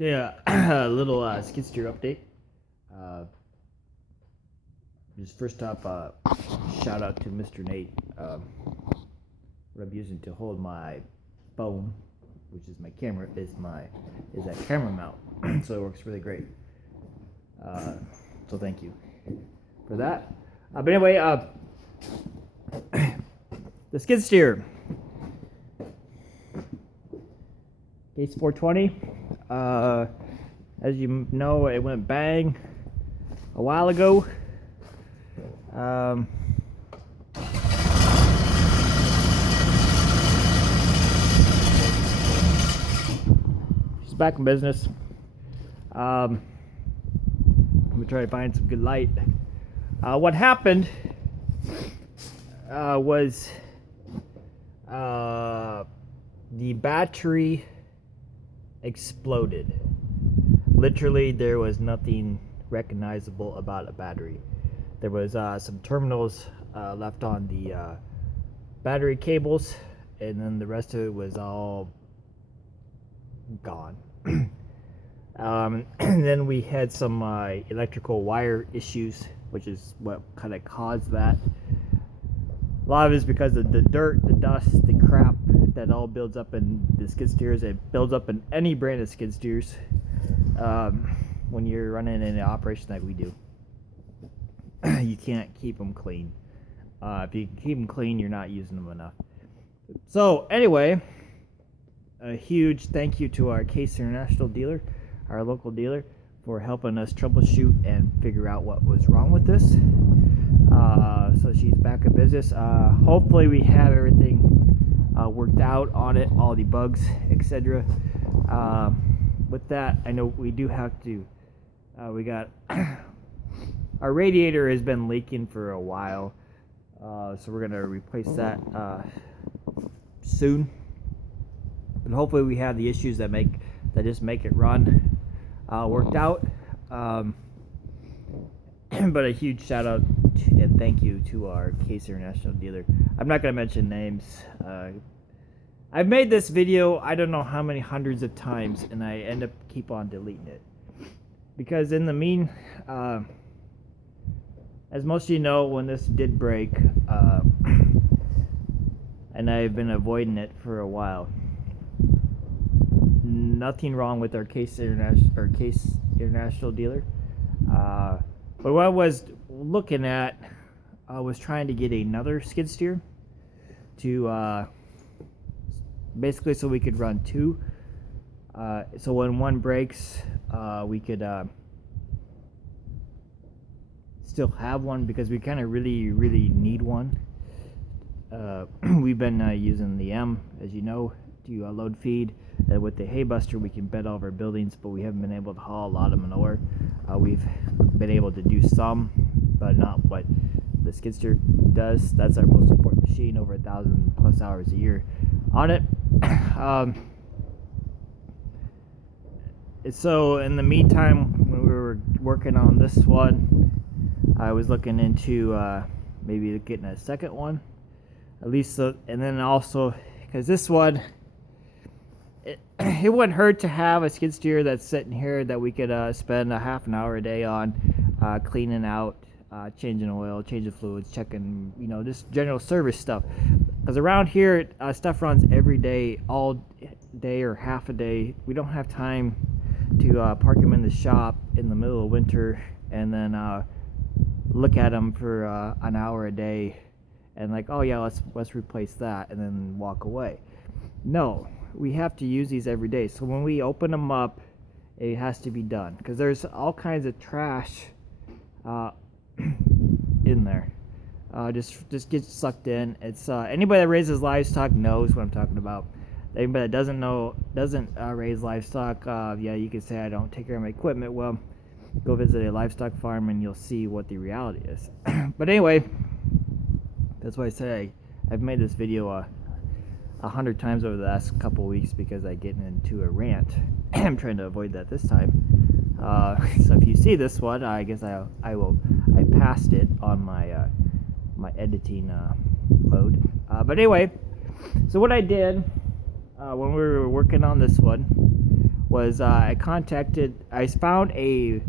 Yeah, a little skid steer update. Uh, just first off, shout out to Mr. Nate. What I'm using to hold my phone, which is my camera, is that camera mount. So it works really great. So thank you for that. But anyway, the skid steer. Case 420. As you know, it went bang a while ago. She's back in business. I'm gonna try to find some good light. What happened was the battery exploded. Literally, there was nothing recognizable about a battery. There was some terminals left on the battery cables, and then the rest of it was all gone. And then we had some electrical wire issues, which is what kind of caused that. A lot of it is because of the dirt, the dust, the crap that all builds up in the skid steers. It builds up in any brand of skid steers when you're running an operation like we do. You can't keep them clean. If you keep them clean, you're not using them enough. So anyway, a huge thank you to our Case International dealer, our local dealer, for helping us troubleshoot and figure out what was wrong with this. So she's back in business. Hopefully we have everything worked out on it, all the bugs, etc. With that, I know we do have to, we got, our radiator has been leaking for a while, so we're going to replace that soon. But hopefully we have the issues that just make it run worked out. But a huge shout out and thank you to our Case International dealer. I'm not going to mention names. I've made this video I don't know how many hundreds of times, and I end up keep on deleting it. Because in the as most of you know, when this did break, and I've been avoiding it for a while, nothing wrong with our Case International dealer. But what I was looking at, I was trying to get another skid steer to basically so we could run two. So when one breaks, we could still have one, because we kind of really need one. We've been using the M, as you know, to load feed. With the hay buster, we can bed all of our buildings, but we haven't been able to haul a lot of manure. We've been able to do some, but not what the skid steer does. That's our most important machine, over 1,000+ hours a year on it. So in the meantime, when we were working on this one, I was looking into maybe getting a second one, at least. So, and then also, because this one, it wouldn't hurt to have a skid steer that's sitting here that we could spend a half an hour a day on, cleaning out, changing oil, changing fluids, checking, just general service stuff. Because around here, stuff runs every day, all day or half a day. We don't have time to park them in the shop in the middle of winter and then look at them for an hour a day and like, oh yeah, let's replace that, and then walk away. No. We have to use these every day. So when we open them up, it has to be done, because there's all kinds of trash in there. Just gets sucked in. It's anybody that raises livestock knows what I'm talking about. Anybody that doesn't raise livestock, yeah, you could say I don't take care of my equipment. Well, go visit a livestock farm and you'll see what the reality is. But anyway, that's why I say I've made this video 100 times over the last couple weeks, because I get into a rant. I'm trying to avoid that this time. So if you see this one, I guess I passed it on my my editing mode. But anyway, so what I did when we were working on this one was I found a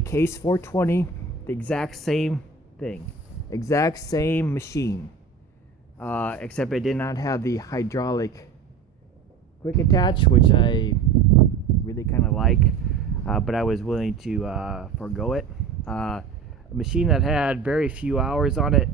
case 420, the exact same thing, exact same machine, except it did not have the hydraulic quick attach, which I really kind of like, but I was willing to forego it. A machine that had very few hours on it.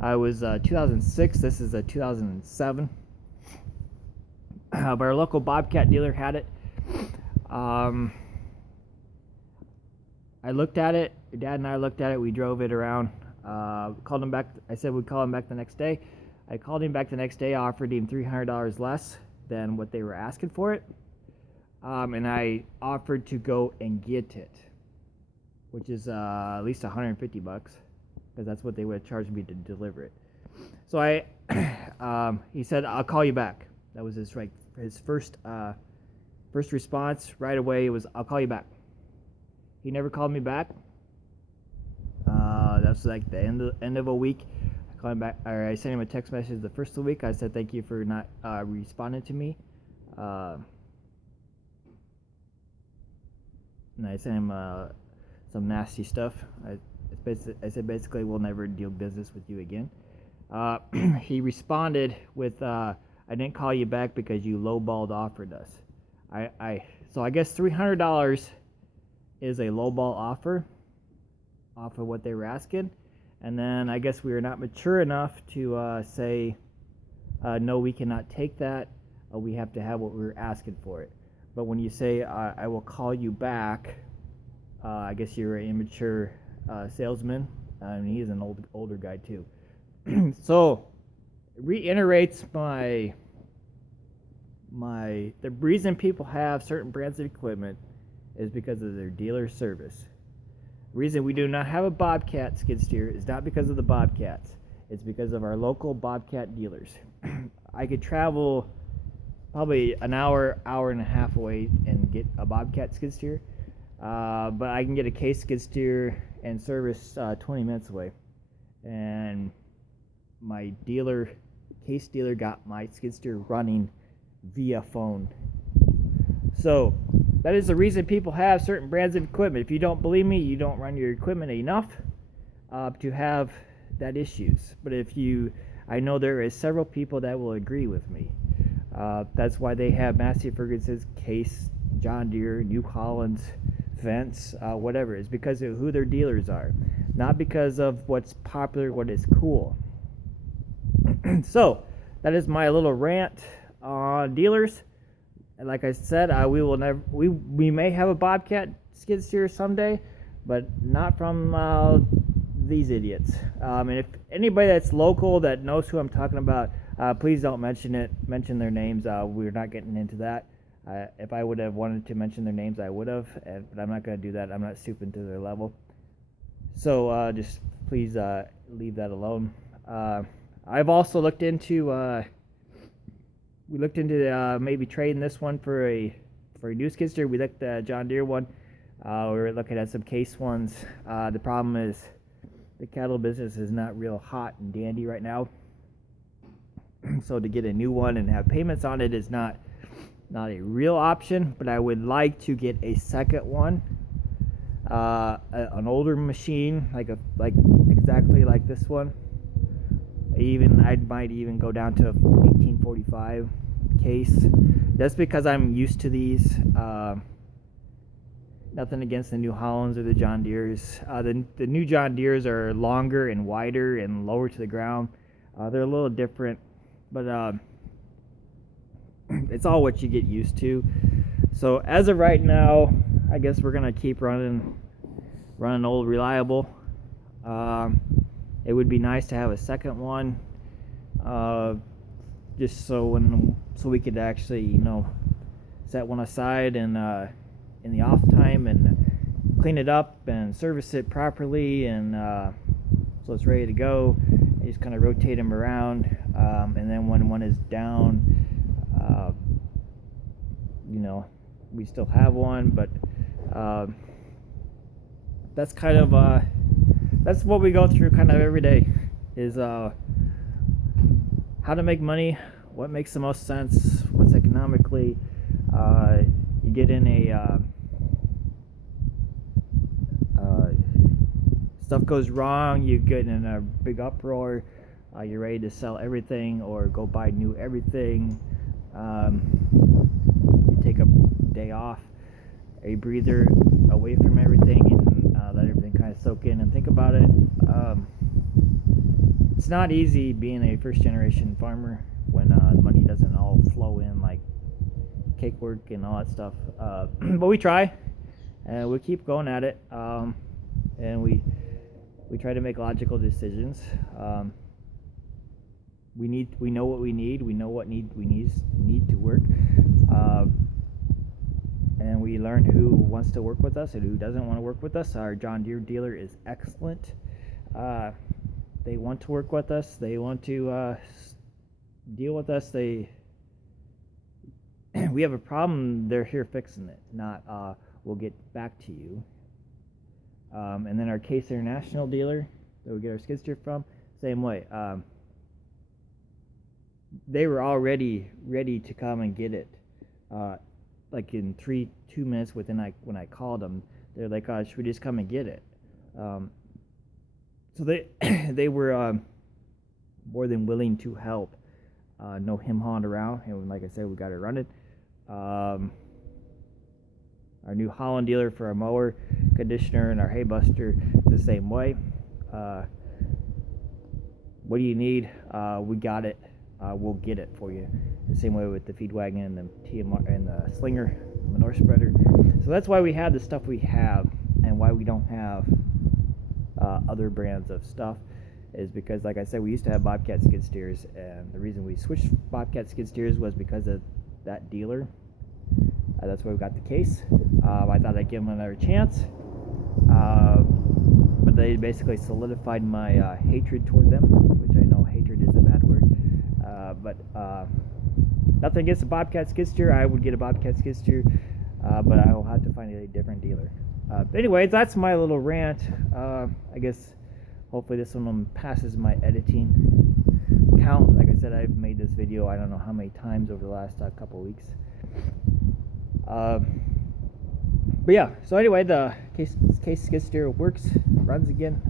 I was 2006. This is a 2007. But our local Bobcat dealer had it. I looked at it. Dad and I looked at it. We drove it around. Called him back. I said we'd call him back the next day. I called him back the next day. Offered him $300 less than what they were asking for it. And I offered to go and get it, which is at least $150, because that's what they would have charged me to deliver it. So he said, "I'll call you back." That was his first response right away. Was, "I'll call you back." He never called me back. That's like the end of a week. I called him back, or I sent him a text message the first of the week. I said, "Thank you for not responding to me." And I sent him some nasty stuff. I said basically, "We'll never deal business with you again." He responded with, "I didn't call you back because you lowballed offered us." So I guess $300 is a lowball offer off of what they were asking, and then I guess we were not mature enough to say, "No, we cannot take that. We have to have what we were asking for it." But when you say, "I will call you back," I guess you're an immature salesman. I mean, he's an older guy too. So reiterates the reason people have certain brands of equipment is because of their dealer service. The reason we do not have a Bobcat skid steer is not because of the Bobcats. It's because of our local Bobcat dealers. I could travel probably an hour and a half away and get a Bobcat skid steer, but I can get a case skid steer and service 20 minutes away. And my case dealer got my skid steer running via phone. So that is the reason people have certain brands of equipment. If you don't believe me, you don't run your equipment enough to have that issues. But I know there is several people that will agree with me. That's why they have Massey Ferguson's, Case, John Deere, New Holland's, Fence, whatever. It's because of who their dealers are, not because of what's popular, what is cool. So that is my little rant on dealers. And like I said, we may have a Bobcat skid steer someday, but not from these idiots. And if anybody that's local that knows who I'm talking about, please don't mention their names. We're not getting into that. If I would have wanted to mention their names, I would have, but I'm not going to do that. I'm not stooping to their level. So just please leave that alone. I've also looked into maybe trading this one for a new skid steer. We looked at John Deere one. We were looking at some Case ones. The problem is the cattle business is not real hot and dandy right now. So to get a new one and have payments on it is not a real option. But I would like to get a second one, an older machine, like exactly like this one. I might even go down to a 1845 Case. That's because I'm used to these. Nothing against the New Hollands or the John Deeres. The new John Deeres are longer and wider and lower to the ground. They're a little different, but it's all what you get used to. So as of right now, I guess we're gonna keep running old reliable. It would be nice to have a second one, just so we could actually, set one aside and in the off time and clean it up and service it properly, and so it's ready to go. You just kind of rotate them around, and then when one is down, we still have one, but that's kind of that's what we go through kind of every day, is how to make money, what makes the most sense, what's economically you get in a stuff goes wrong, you get in a big uproar, you're ready to sell everything or go buy new everything. You take a day off, a breather away from everything, and let everything kind of soak in and think about it. It's not easy being a first generation farmer when money doesn't all flow in like cake work and all that stuff. But we try, and we keep going at it, and we try to make logical decisions. We know what we need. We know what we need to work, and we learn who wants to work with us and who doesn't want to work with us. Our John Deere dealer is excellent. They want to work with us. They want to deal with us. We have a problem. They're here fixing it. Not we'll get back to you. And then our Case International dealer that we get our skid steer from, same way. They were already ready to come and get it. Like in 2 minutes when I called them, they're like, "Should we just come and get it?" So they were more than willing to help. No him hawing around, and like I said, we got it running. Our New Holland dealer for our mower, conditioner, and our hay buster is the same way. What do you need? We got it. We'll get it for you. The same way with the feed wagon and the TMR and the slinger, manure spreader. So that's why we have the stuff we have, and why we don't have other brands of stuff is because, like I said, we used to have Bobcat skid steers, and the reason we switched Bobcat skid steers was because of that dealer. That's why we got the Case. I thought I'd give them another chance, but they basically solidified my hatred toward them, which I know hatred is a bad word. But nothing against the Bobcat skid steer. I would get a Bobcat skid steer, but I will have to find a different dealer. Anyways, that's my little rant. I guess hopefully this one passes my editing count. Like I said, I've made this video I don't know how many times over the last couple weeks. But yeah, so anyway, the Case skid steer works, runs again.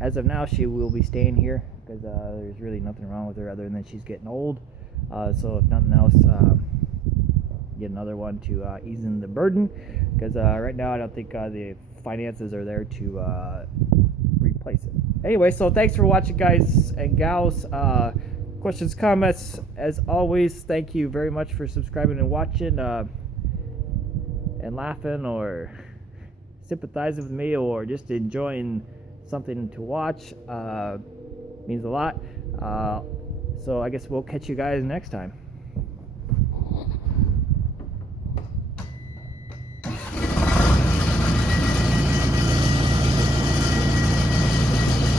As of now, she will be staying here because there's really nothing wrong with her other than she's getting old. So if nothing else, get another one to ease in the burden, because right now I don't think the finances are there to replace it. Anyway, so thanks for watching, guys and gals. Questions, comments, as always, thank you very much for subscribing and watching, and laughing or sympathizing with me, or just enjoying something to watch. Means a lot. So I guess we'll catch you guys next time.